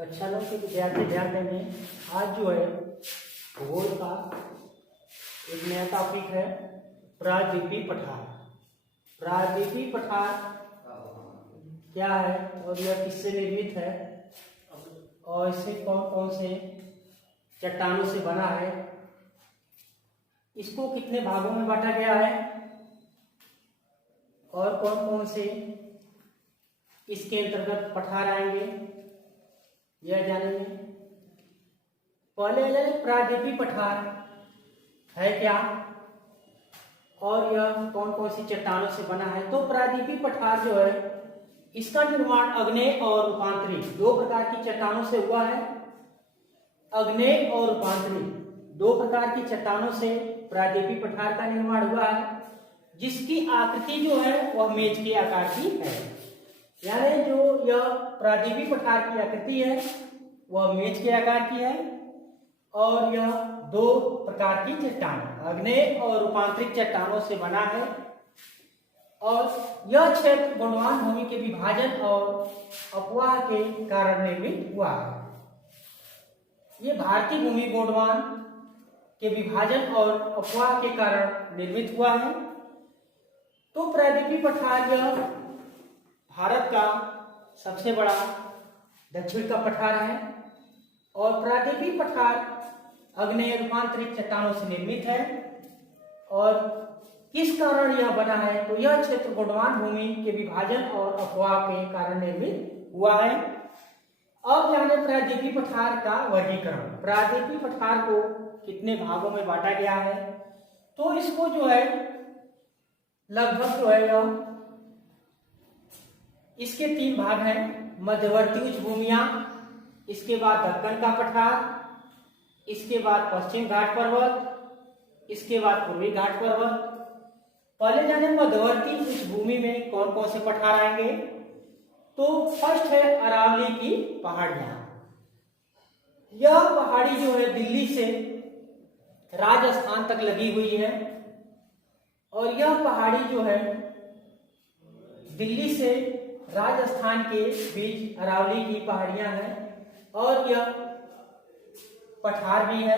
कक्षा 9 के विद्यार्थी ध्यान देंगे। आज जो है भूगोल का एक नया टॉपिक है प्रायद्वीपीय पठार। प्रायद्वीपीय पठार क्या है और यह किससे निर्मित है और इसे कौन कौन से चट्टानों से बना है, इसको कितने भागों में बांटा गया है और कौन कौन से इसके अंतर्गत पठार आएंगे, यह जानेंगे। पहले जाने प्रायद्वीपीय पठार है क्या और यह कौन कौन सी चट्टानों से बना है। तो प्रायद्वीपीय पठार जो है इसका निर्माण आग्नेय और रूपांतरी दो प्रकार की चट्टानों से हुआ है। आग्नेय और रूपांतरी दो प्रकार की चट्टानों से प्रायद्वीपीय पठार का निर्माण हुआ है, जिसकी आकृति जो है वह मेज के आकार की है। यानी जो यह प्रायद्वीपीय पठार की आकृति है वह मेज के आकार की है और यह दो प्रकार की चट्टान आग्नेय और रूपांतरिक चट्टानों से बना है और यह क्षेत्र गोंडवान भूमि के विभाजन और अपवाह के कारण निर्मित हुआ है। ये भारतीय भूमि गोंडवान के विभाजन और अपवाह के कारण निर्मित हुआ है। तो प्रायद्वीपीय पठार यह भारत का सबसे बड़ा दक्षिण का पठार है और प्रायद्वीपीय पठार आग्नेय रूपांतरित चट्टानों से निर्मित है। और किस कारण यह बना है, तो यह क्षेत्र गोंडवान भूमि के विभाजन और अपवाह के कारण निर्मित हुआ है। अब जाने प्रायद्वीपीय पठार का वर्गीकरण। प्रायद्वीपीय पठार को कितने भागों में बांटा गया है, तो इसको जो है लगभग जो है यह इसके तीन भाग हैं। मध्यवर्ती उच्च भूमियां, इसके बाद दक्कन का पठार, इसके बाद पश्चिम घाट पर्वत, इसके बाद पूर्वी घाट पर्वत। पहले जाने मध्यवर्ती उच्च भूमि में कौन कौन से पठार आएंगे, तो फर्स्ट है अरावली की पहाड़ियां। यह पहाड़ी जो है दिल्ली से राजस्थान तक लगी हुई है और यह पहाड़ी जो है दिल्ली से राजस्थान के बीच अरावली की पहाड़ियां हैं और यह पठार भी है।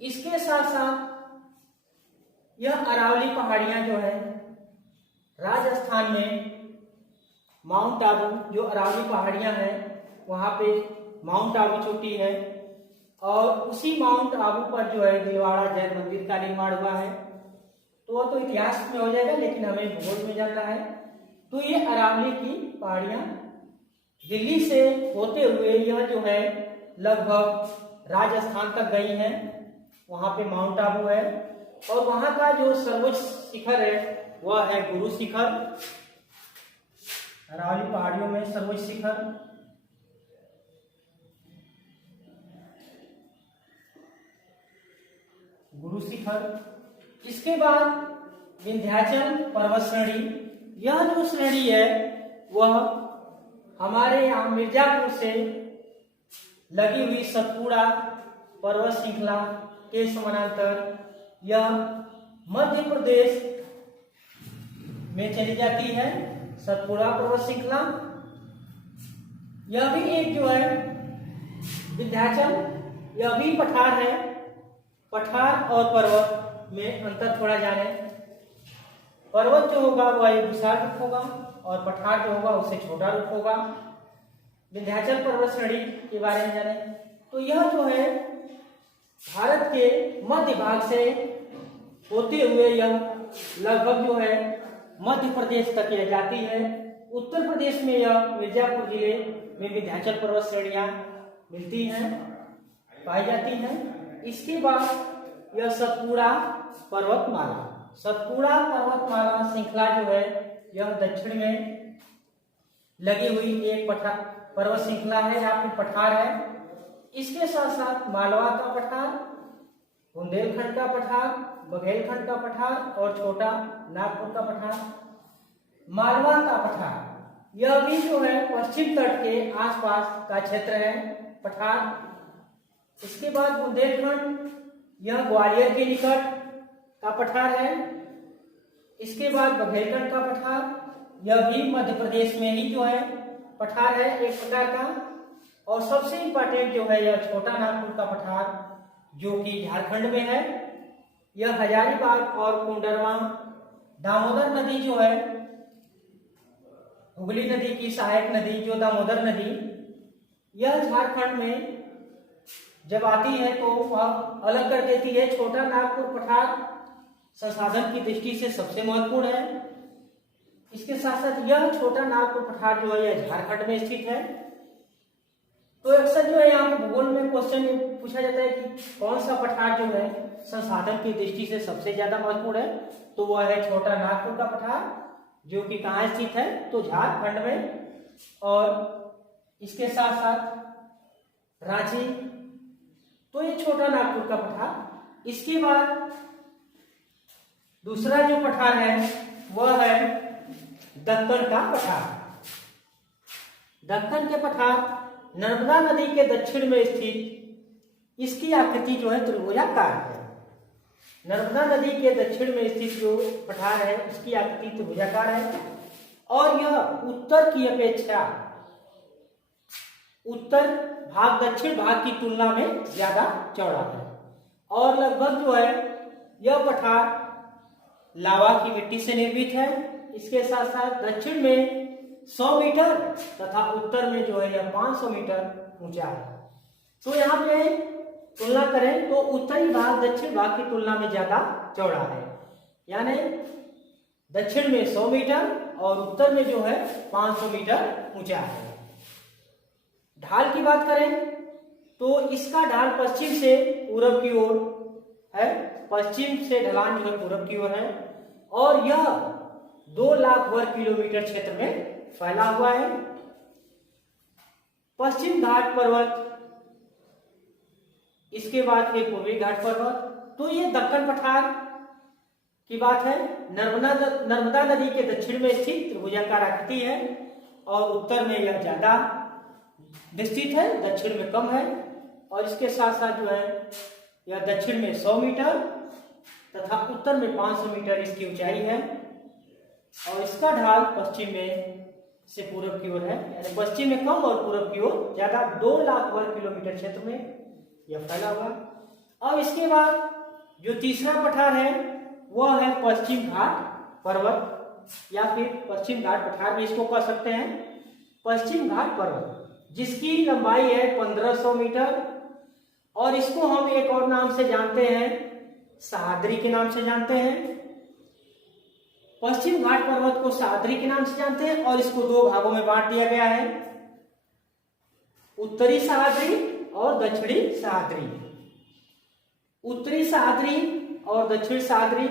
इसके साथ साथ यह अरावली पहाड़ियां जो है राजस्थान में माउंट आबू, जो अरावली पहाड़ियां हैं वहां पे माउंट आबू चोटी है और उसी माउंट आबू पर जो है दिलवाड़ा जैन मंदिर का निर्माण हुआ है। तो वह तो इतिहास में हो जाएगा, लेकिन हमें भूगोल में जानना है। तो ये अरावली की पहाड़ियां दिल्ली से होते हुए यह जो है लगभग राजस्थान तक गई हैं। वहां पे माउंट आबू है और वहां का जो सर्वोच्च शिखर है वह है गुरु शिखर। अरावली पहाड़ियों में सर्वोच्च शिखर गुरु शिखर। इसके बाद विंध्याचल पर्वत श्रेणी। यह जो श्रेणी है वह हमारे यहाँ मिर्जापुर से लगी हुई सतपुड़ा पर्वत श्रृंखला के समानांतर यह मध्य प्रदेश में चली जाती है। सतपुड़ा पर्वत श्रृंखला यह भी एक जो है विंध्याचल, यह भी पठार है। पठार और पर्वत में अंतर थोड़ा जाने। पर्वत जो होगा वह एक विशाल रूप होगा और पठार जो होगा उससे छोटा रूप होगा। विंध्याचल पर्वत श्रेणी के बारे में जाने तो यह जो है भारत के मध्य भाग से होते हुए यह लगभग जो है मध्य प्रदेश तक यह जाती है। उत्तर प्रदेश में यह मिर्जापुर जिले में विंध्याचल पर्वत श्रेणियां मिलती हैं, पाई जाती हैं। इसके बाद यह सतपुड़ा पर्वतमाला। सतपुड़ा पर्वतमाला श्रृंखला जो है यह दक्षिण में लगी हुई एक पर्वत श्रृंखला है, यहाँ पे पठार है। इसके साथ साथ मालवा का पठार, बुंदेलखंड का पठार, बघेलखंड का पठार और छोटा नागपुर का पठार। मालवा का पठार यह भी जो है पश्चिम तट के आसपास का क्षेत्र है पठार। इसके बाद बुंदेलखंड यह ग्वालियर के निकट का पठार है। इसके बाद बघेलखंड का पठार यह भी मध्य प्रदेश में ही जो है पठार है एक प्रकार का। और सबसे इम्पोर्टेंट जो है यह छोटा नागपुर का पठार जो कि झारखंड में है। यह हजारीबाग और कोंडरवा दामोदर नदी जो है, हुगली नदी की सहायक नदी जो दामोदर नदी, यह झारखंड में जब आती है तो वह अलग कर देती है। छोटा नागपुर पठार संसाधन की दृष्टि से सबसे महत्वपूर्ण है। इसके साथ साथ यह छोटा नागपुर पठार जो है यह झारखंड में स्थित है। तो अक्सर जो है यहाँ पे भूगोल में क्वेश्चन पूछा जाता है कि कौन सा पठार जो है संसाधन की दृष्टि से सबसे ज्यादा महत्वपूर्ण है, तो वह है छोटा नागपुर का पठार जो कि कहाँ स्थित है, तो झारखंड में। और इसके साथ साथ रांची, तो ये छोटा नागपुर का पठार। इसके बाद दूसरा जो पठार है वह है दक्कन का पठार। दक्कन के पठार नर्मदा नदी के दक्षिण में स्थित, इसकी आकृति जो है त्रिभुजाकार है। नर्मदा नदी के दक्षिण में स्थित जो पठार है उसकी आकृति त्रिभुजाकार है और यह उत्तर की अपेक्षा उत्तर भाग दक्षिण भाग की तुलना में ज्यादा चौड़ा है। और लगभग जो है यह पठार लावा की मिट्टी से निर्मित है। इसके साथ साथ दक्षिण में 100 मीटर तथा उत्तर में जो है यह 500 मीटर ऊंचा है। तो यहाँ पे तुलना करें तो उत्तरी भाग दक्षिण भाग की तुलना में ज्यादा चौड़ा है, यानी दक्षिण में 100 मीटर और उत्तर में जो है 500 मीटर ऊंचा है। ढाल की बात करें तो इसका ढाल पश्चिम से पूरब की ओर है, पश्चिम से ढलान जो है पूरब की ओर है और यह 2 लाख वर्ग किलोमीटर क्षेत्र में फैला हुआ है। पश्चिम घाट पर्वत, इसके बाद है पूर्वी घाट पर्वत। तो ये दक्कन पठार की बात है। नर्मदा नदी के दक्षिण में स्थित त्रिभुजाकार आकृति है और उत्तर में यह ज्यादा विस्तृत है, दक्षिण में कम है। और इसके साथ साथ जो है यह दक्षिण में 100 मीटर तथा उत्तर में 500 मीटर इसकी ऊंचाई है और इसका ढाल पश्चिम में से पूरब की ओर है, यानी पश्चिम में कम और पूरब की ओर ज्यादा। 2 लाख वर्ग किलोमीटर क्षेत्र में यह फैला हुआ। अब इसके बाद जो तीसरा पठार है वह है पश्चिम घाट पर्वत या फिर पश्चिम घाट पठार भी इसको कह सकते हैं। पश्चिम घाट पर्वत जिसकी लंबाई है 1500 मीटर और इसको हम एक और नाम से जानते हैं, सह्याद्री के नाम से जानते हैं। पश्चिम घाट पर्वत को सह्याद्री के नाम से जानते हैं और इसको 2 भागों में बांट दिया गया है, उत्तरी सह्याद्री और दक्षिणी सह्याद्री। उत्तरी सह्याद्री और दक्षिणी सह्याद्री,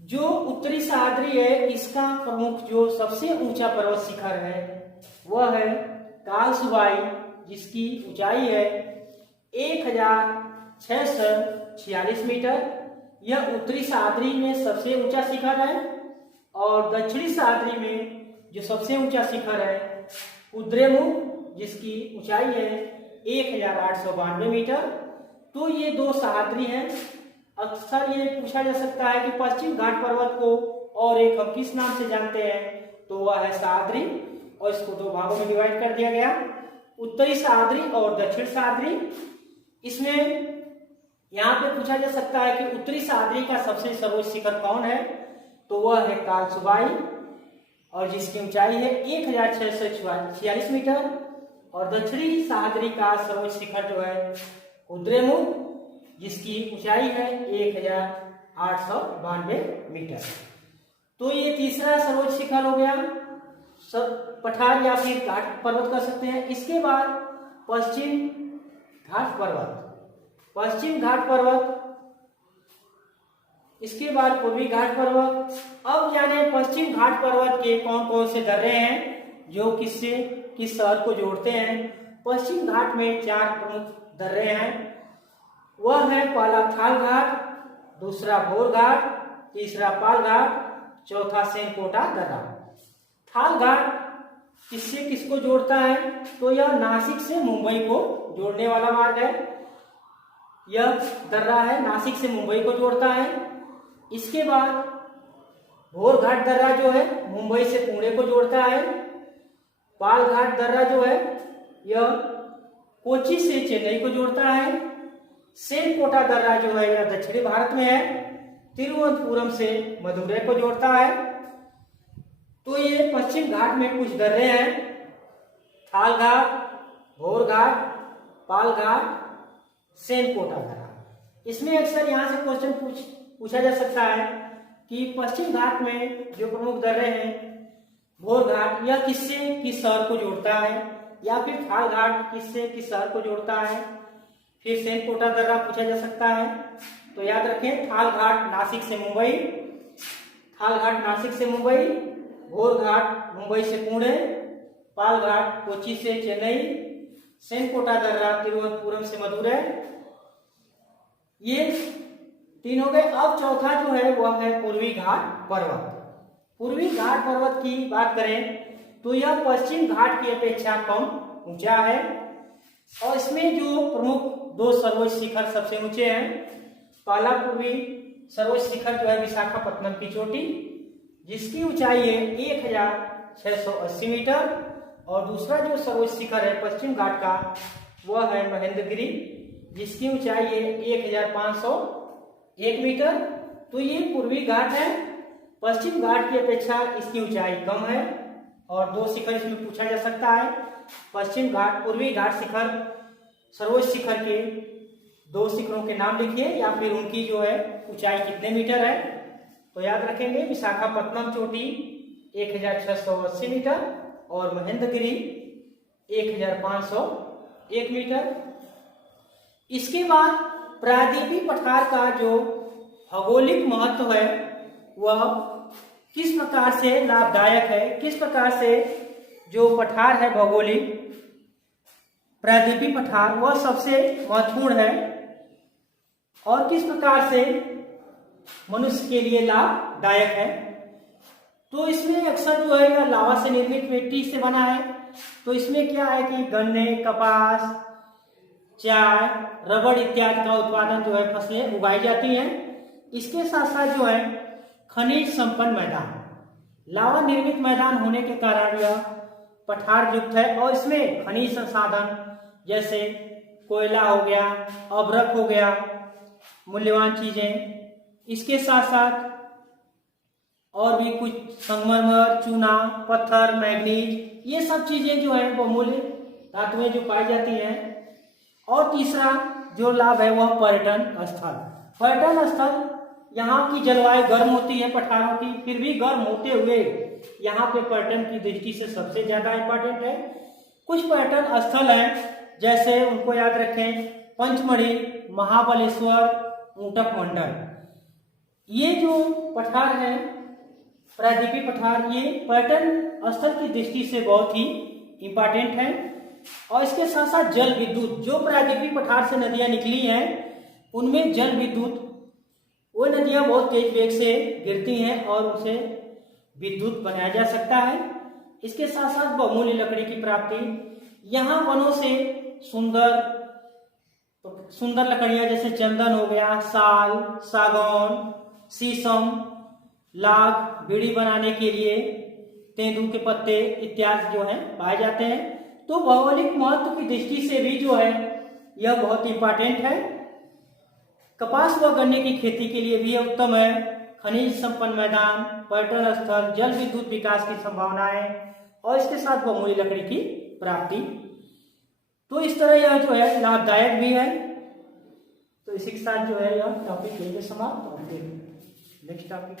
जो उत्तरी सह्याद्री है इसका प्रमुख जो सबसे ऊंचा पर्वत शिखर है वह है कालसुबाई, जिसकी ऊंचाई है 1646 मीटर। यह उत्तरी सह्याद्री में सबसे ऊंचा शिखर है और दक्षिणी सह्याद्री में जो सबसे ऊंचा शिखर है कुद्रेमुख, जिसकी ऊंचाई है 1892 मीटर। तो ये 2 सह्याद्री हैं। अक्सर ये पूछा जा सकता है कि पश्चिम घाट पर्वत को और एक हम किस नाम से जानते हैं, तो वह है सह्याद्री और इसको 2 भागों में डिवाइड कर दिया गया, उत्तरी सह्याद्री और दक्षिण सह्याद्री। इसमें यहाँ पे पूछा जा सकता है कि उत्तरी सह्याद्री का सबसे सर्वोच्च शिखर कौन है, तो वह है कालसुबाई और जिसकी ऊंचाई है 1646 मीटर। और दक्षिणी सह्याद्री का सर्वोच्च शिखर जो है कुद्रेमुख, जिसकी ऊंचाई है 1892 मीटर। तो ये तीसरा सर्वोच्च शिखर हो गया, सब पठार या फिर घाट पर्वत कर सकते हैं। इसके बाद पश्चिम घाट पर्वत, पश्चिम घाट पर्वत, इसके बाद पूर्वी घाट पर्वत। अब जाने पश्चिम घाट पर्वत के कौन कौन से दर्रे हैं जो किससे किस शहर को जोड़ते हैं। पश्चिम घाट में 4 प्रमुख दर्रे हैं, वह है पहला थाल घाट, दूसरा भोर घाट, तीसरा पाल घाट, चौथा सेनकोटा दर्रा। थाल घाट किससे किसको जोड़ता है, तो यह नासिक से मुंबई को जोड़ने वाला मार्ग है। यह दर्रा है नासिक से मुंबई को जोड़ता है। इसके बाद भोर घाट दर्रा जो है मुंबई से पुणे को जोड़ता है। पालघाट दर्रा जो है यह कोची से चेन्नई को जोड़ता है। सेनकोटा दर्रा जो है यह दक्षिणी भारत में है, तिरुवनंतपुरम से मदुरै को जोड़ता है। तो ये पश्चिम घाट में कुछ दर्रे हैं, थाल घाट, भोर घाट, पाल घाट, सेनकोटा दर्रा। इसमें अक्सर यहाँ से क्वेश्चन पूछा जा सकता है कि पश्चिम घाट में जो प्रमुख दर्रे हैं, भोर घाट यह किससे किस शहर को जोड़ता है, या फिर थाल घाट किससे किस शहर को जोड़ता है। फिर सेनकोटा दर्रा पूछा जा सकता है। तो याद रखें, थाल घाट नासिक से मुंबई, थाल घाट नासिक से मुंबई, भोर घाट मुंबई से पुणे, पाल घाट कोची से चेन्नई, सेनकोटा दर्रा तिरुवनंतपुरम से मदुरै। ये तीन हो गए। अब चौथा जो है वह है पूर्वी घाट पर्वत। पूर्वी घाट पर्वत की बात करें तो यह पश्चिम घाट की अपेक्षा कम ऊंचा है, और इसमें जो प्रमुख दो सर्वोच्च शिखर सबसे ऊंचे हैं, पहला पूर्वी सर्वोच्च शिखर जो है विशाखापट्टनम की चोटी, जिसकी ऊंचाई है 1680 मीटर, और दूसरा जो सर्वोच्च शिखर है पश्चिम घाट का वह है महेंद्रगिरी, जिसकी ऊंचाई है 1501 मीटर। तो ये पूर्वी घाट है, पश्चिम घाट की अपेक्षा इसकी ऊंचाई कम है, और दो शिखर इसमें पूछा जा सकता है। पश्चिम घाट पूर्वी घाट शिखर सर्वोच्च शिखर के दो शिखरों के नाम लिखिए, या फिर उनकी जो है ऊंचाई कितने मीटर है। तो याद रखेंगे, विशाखापट्टनम चोटी 1680 मीटर और महेंद्रगिरी 1501 मीटर। इसके बाद प्रायद्वीपीय पठार का जो भौगोलिक महत्व है वह किस प्रकार से लाभदायक है, किस प्रकार से जो पठार है भौगोलिक प्रायद्वीपीय पठार वह सबसे महत्वपूर्ण है, और किस प्रकार से मनुष्य के लिए लाभदायक है। तो इसमें अक्सर जो है यह लावा से निर्मित मिट्टी से बना है। तो इसमें क्या है कि गन्ने, कपास, चाय, रबड़ इत्यादि का उत्पादन जो है फसलें उगाई जाती हैं। इसके साथ साथ जो है खनिज संपन्न मैदान, लावा निर्मित मैदान होने के कारण यह पठार युक्त है, और इसमें खनिज संसाधन जैसे कोयला हो गया, अभ्रक हो गया, मूल्यवान चीजें, इसके साथ साथ और भी कुछ संगमरमर, चूना, पत्थर, मैग्नीज, ये सब चीजें जो है बहुमूल्य धातुएं जो पाई जाती हैं। और तीसरा जो लाभ है वह पर्यटन स्थल। पर्यटन स्थल, यहाँ की जलवायु गर्म होती है पठारों की, फिर भी गर्म होते हुए यहाँ पे पर्यटन की दृष्टि से सबसे ज्यादा इंपॉर्टेंट है। कुछ पर्यटन स्थल हैं, जैसे उनको याद रखें, पंचमढ़ी, महाबलेश्वर, ऊंटक मंडल। ये जो पठार है प्रायद्वीपीय पठार, ये पर्यटन स्थल की दृष्टि से बहुत ही इंपॉर्टेंट है। और इसके साथ साथ जल विद्युत, जो प्रायद्वीपीय पठार से नदियां निकली हैं उनमें जल विद्युत, वो नदियां बहुत तेज वेग से गिरती हैं और उसे विद्युत बनाया जा सकता है। इसके साथ साथ बहुमूल्य लकड़ी की प्राप्ति, यहाँ वनों से सुंदर लकड़ियां जैसे चंदन हो गया, साल, सागौन, शीशम, लाख, बीड़ी बनाने के लिए तेंदू के पत्ते इत्यादि जो है पाए जाते हैं। तो भौगोलिक महत्व की दृष्टि से भी जो है यह बहुत इंपॉर्टेंट है। कपास व गन्ने की खेती के लिए भी यह उत्तम है। खनिज संपन्न मैदान, पर्यटन स्थल, जल विद्युत विकास की संभावनाएं, और इसके साथ बहुमूल्य लकड़ी की प्राप्ति। तो इस तरह यह जो है लाभदायक भी है। तो इसी के साथ जो है यह टॉपिक यही समाप्त। Next topic.